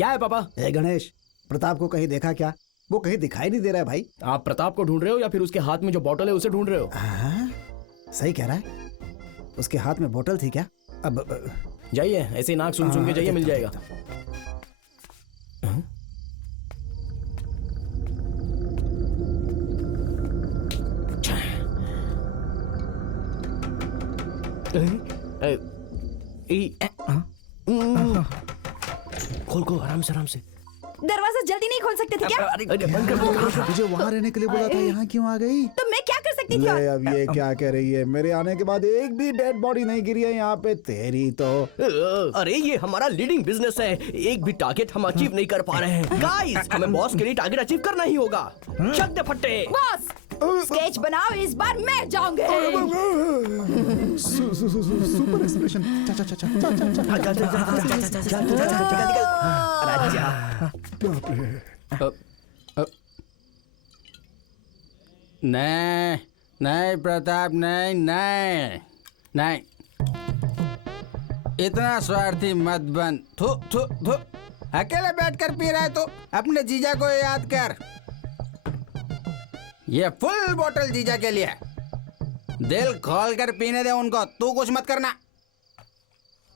क्या है पापा? ए गणेश, प्रताप को कहीं देखा क्या? वो कहीं दिखाई नहीं दे रहा है भाई। आप प्रताप को ढूंढ रहे हो या फिर उसके हाथ में जो बोतल है उसे ढूंढ रहे हो? सही कह रहा है, उसके हाथ में बोतल थी क्या? अब जाइए, ऐसे नाक सुन सुन के जाइए, मिल जाएगा। खोल खोल, आराम से आराम से। दरवाजा जल्दी नहीं खोल सकते थे क्या? बंद कर दो। तुझे वहाँ रहने के लिए बोला था, यहाँ क्यों आ गई? तो मैं क्या कर सकती थी? ले अब ये क्या कह रही है? मेरे आने के बाद एक भी डेड बॉडी नहीं गिरी है यहाँ पे। तेरी तो अरे ये हमारा लीडिंग बिजनेस है, एक भी टारगेट हम अचीव नहीं कर पा रहे हैं। गाइस, हमें बॉस के लिए टारगेट अचीव करना ही होगा। चक दे फट्टे। बॉस, स्केच बनाओ, इस बार मैं जाऊंगी। Super expression. नहीं नहीं प्रताप, नहीं नहीं नहीं, इतना स्वार्थी मत बन। थू थू थू, अकेले बैठकर पी रहा है तो अपने जीजा को याद कर। ये फुल बोतल जीजा के लिए, दिल खोल कर पीने दे उनको, तू कुछ मत करना।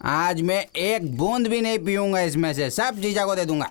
आज मैं एक बूंद भी नहीं पीऊंगा इसमें से, सब जीजा को दे दूंगा।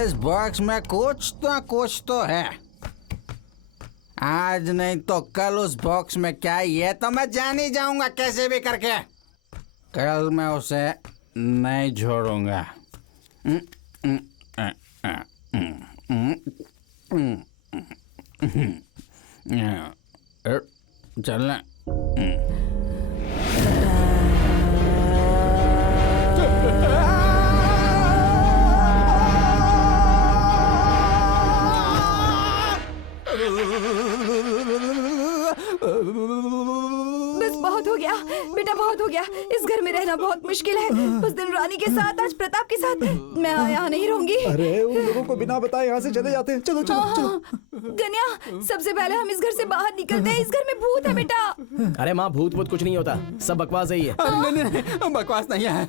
इस बॉक्स में कुछ तो है। आज नहीं तो कल उस बॉक्स में क्या है ये तो मैं जान ही जाऊंगा कैसे भी करके। कल मैं उसे नहीं छोड़ूंगा। चलना। बस बहुत हो गया बेटा, बहुत हो गया। इस घर में रहना बहुत मुश्किल है। उस दिन रानी के साथ, आज प्रताप के साथ, मैं यहाँ नहीं रहूंगी। अरे उन लोगों को बिना बताए यहाँ से चले जाते हैं। चलो चलो चलो। गन्या, सबसे पहले हम इस घर से बाहर निकलते हैं। इस घर में भूत है बेटा। अरे माँ, भूत वूत कुछ नहीं होता, सब बकवास है ये। नहीं, बकवास नहीं है,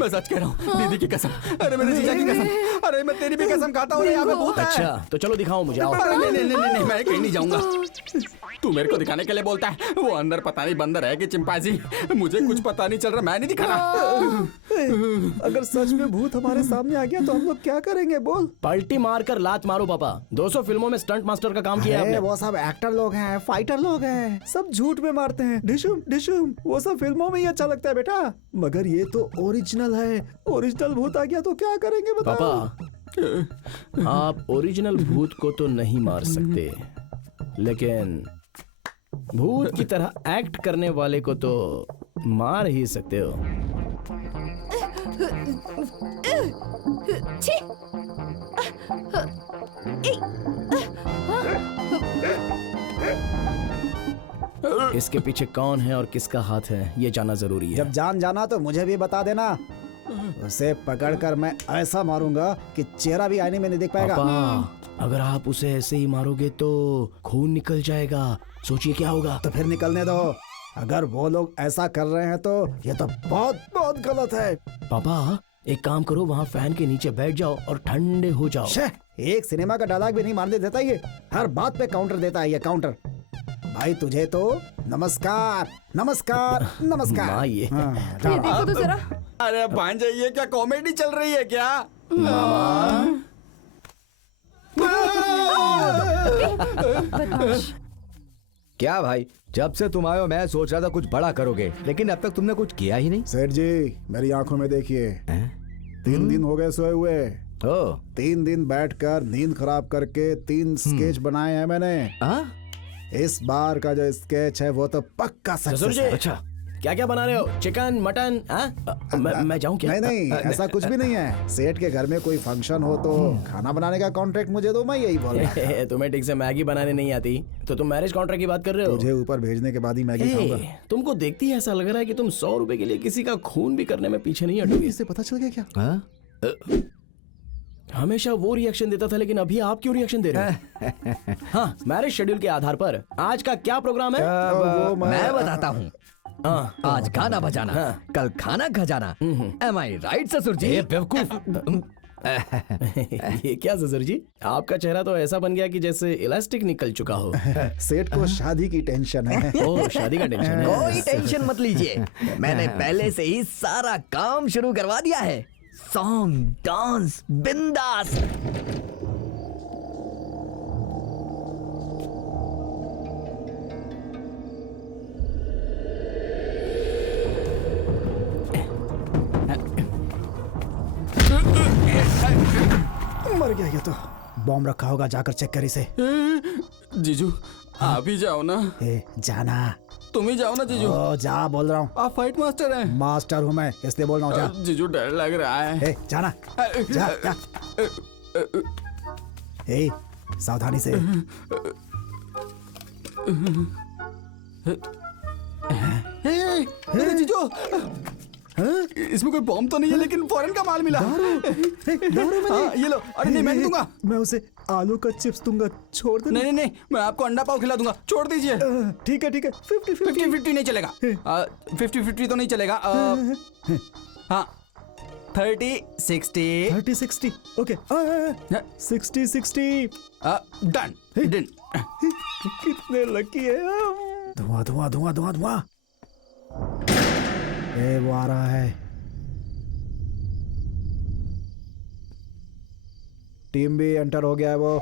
मैं सच कह रहा हूँ। दीदी की कसम, अरे मेरे जीजा की कसम, अरे मैं तेरी भी कसम खाता हूँ, यहाँ पे भूत है। अच्छा तो चलो दिखाओ मुझे, आओ। नहीं, मैं कहीं नहीं जाऊंगा। तू मेरे को दिखाने के लिए बोलता है, वो अंदर पता नहीं बंदर है कि चिंपांजी, मुझे कुछ पता नहीं चल रहा, मैं नहीं दिखाना। अगर सच में भूत हमारे सामने आ गया तो हम लोग क्या करेंगे बोल? पलटी मार कर लात मारो पापा। 200 फिल्मों में स्टंट मास्टर का काम किया है आपने। वो सब एक्टर लोग हैं, फाइटर लोग हैं, सब झूठ में मारते हैं। डिशुम डिशुम, वो सब फिल्मों में ही अच्छा लगता है बेटा। मगर ये तो ओरिजिनल है। ओरिजिनल भूत आ गया तो क्या करेंगे बताओ? पापा, आप ओरिजिनल भूत को तो नहीं मार सकते, लेकिन भूत की तरह एक्ट करने वाले को तो मार ही सकते हो। छी! इसके पीछे कौन है और किसका हाथ है ये जानना जरूरी है। जब जान जाना तो मुझे भी बता देना। उसे पकड़कर मैं ऐसा मारूंगा कि चेहरा भी आईने में नहीं देख पाएगा। पापा, अगर आप उसे ऐसे ही मारोगे तो खून निकल जाएगा, सोचिए क्या होगा। तो फिर निकलने दो। अगर वो लोग ऐसा कर रहे हैं तो ये तो बहुत बहुत गलत है। पापा, एक काम करो, वहाँ फैन के नीचे बैठ जाओ और ठंडे हो जाओ। शे, एक सिनेमा का डायलॉग भी नहीं मारने देता ये, हर बात पे काउंटर देता है ये काउंटर। भाई तुझे तो नमस्कार नमस्कार नमस्कार। माँ ये हाँ, ये जाओ। देखो तो जरा। अरे भांजा ये क्या कॉमेडी चल रही है क्या? बदमाश। क्या भाई, जब से तुम आए हो मैं सोच रहा था कुछ बड़ा करोगे, लेकिन अब तक तुमने कुछ किया ही नहीं। सेठ जी मेरी आंखों में देखिए, 3 दिन हो गए सोए हुए। ओ 3 दिन बैठकर नींद खराब करके 3 स्केच बनाए हैं मैंने। हाँ? इस बार का जो स्केच है वो तो पक्का ससुर सक्सेस जी, है। अच्छा। क्या क्या बना रहे हो? Chicken, mutton? मैं जाऊँ क्या? नहीं नहीं, ऐसा कुछ भी नहीं है। सेठ के घर में कोई फंक्शन हो तो खाना बनाने का कॉन्ट्रैक्ट मुझे दो, मैं यही बोल रहा था। तुम्हें ठीक से मैगी बनाने नहीं आती तो तुम मैरिज कॉन्ट्रैक्ट की बात कर रहे हो? तुझे ऊपर भेजने के बाद ही मैगी खाऊंगा। तुमको देखती ही ऐसा लग रहा है कि तुम 100 रुपए के लिए किसी का खून भी करने में पीछे नहीं हटोगे। इससे पता चल गया क्या? हाँ? हमेशा वो रिएक्शन देता था, लेकिन अभी आप क्यों रिएक्शन दे रहे हो? हाँ, मैरिज शेड्यूल के आधार पर आज का क्या प्रोग्राम है? वो मैं बताता हूँ। हाँ, आज गाना बजाना, हाँ। कल खाना खजाना। एम आई राइट ससुर जी? बेवकूफ। ये क्या ससुर जी, आपका चेहरा तो ऐसा बन गया कि जैसे इलास्टिक निकल चुका हो। सेठ को शादी की टेंशन है। ओह, शादी का टेंशन है। कोई टेंशन मत लीजिए, मैंने पहले से ही सारा काम शुरू करवा दिया है। सॉन्ग, डांस, बिंदास। मर गया ये तो। बॉम्ब रखा होगा, जाकर चेक कर इसे। जीजू आप ही जाओ ना, ए, जाना। तुम ही जाओ ना जीजू। ओ जा, बोल रहा हूँ। आप फाइट मास्टर हैं। मास्टर हूँ मैं, इसलिए बोल रहा हूँ जा। जीजू डर लग रहा है। ए, जाना। जा, जा। ए, सावधानी से। अरे जीजू इसमें कोई बॉम्ब तो नहीं है, लेकिन फॉरेन का माल मिला। दारू में हाँ, ये लो। अरे नहीं, मैं नहीं दूंगा। मैं उसे आलू का चिप्स दूंगा, छोड़ दे। नहीं नहीं नहीं, मैं आपको अंडा पाव खिला दूंगा, छोड़ दीजिए। ठीक है 50-50। 50-50 नहीं चलेगा। 50-50 तो नहीं चलेगा। हाँ 30-60 30-60 ओके। 60-60 done done. कितने लकी है हम। धुआं धुआं धुआं धुआं धुआं। ए, वो आ रहा है। टीम भी एंटर हो गया है वो।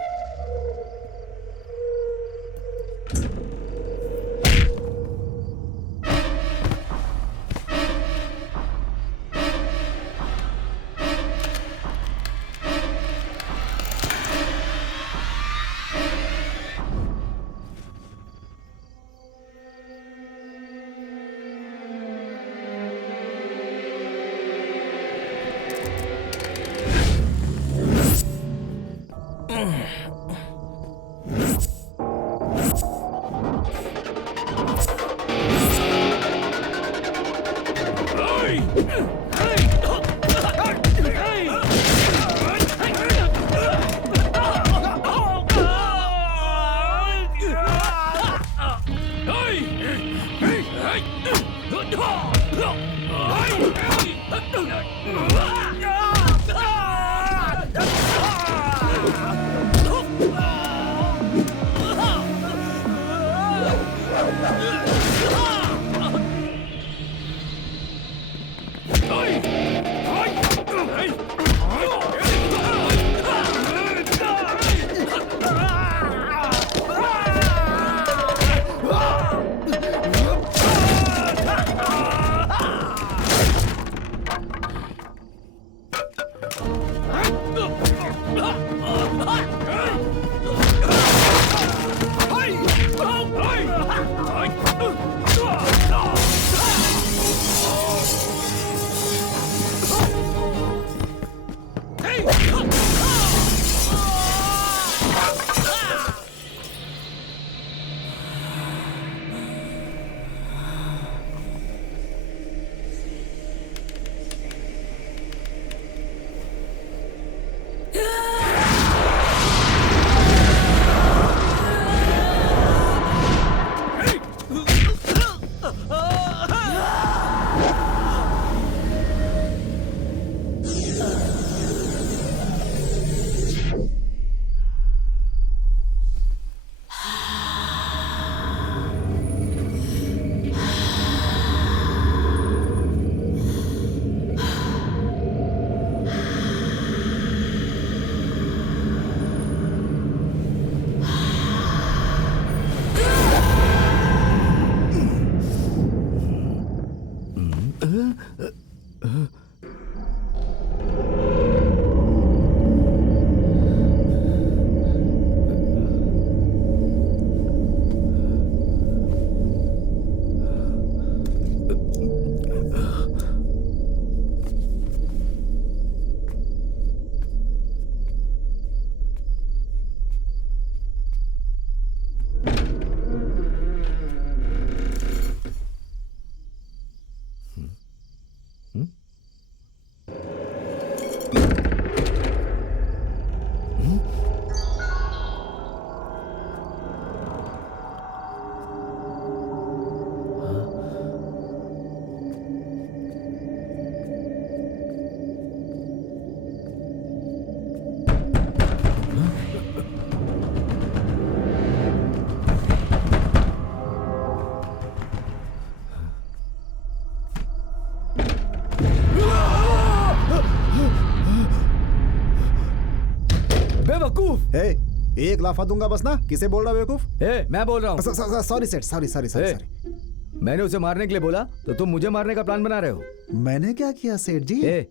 एक लाफा दूंगा बस ना। किसे बोल रहा है बेवकूफ? ए, मैं बोल रहा हूँ। सॉरी सेठ, सॉरी सॉरी सॉरी ए, सॉरी। मैंने उसे मारने के लिए बोला तो तुम मुझे मारने का प्लान बना रहे हो। मैंने क्या किया सेठ जी? ए,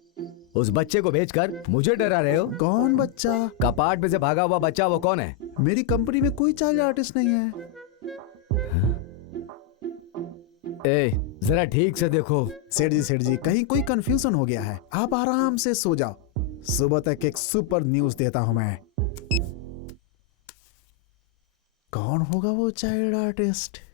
उस बच्चे को भेजकर मुझे डरा रहे हो। कौन बच्चा? कपाट में से भागा हुआ बच्चा, वो कौन है? मेरी कंपनी में कोई चाइल्ड आर्टिस्ट नहीं है। ए, जरा ठीक से देखो। सेठ जी कहीं कोई कंफ्यूजन हो गया है। आप आराम से सो जाओ, सुबह तक एक सुपर न्यूज देता हूं मैं। कौन होगा वो चाइल्ड आर्टिस्ट?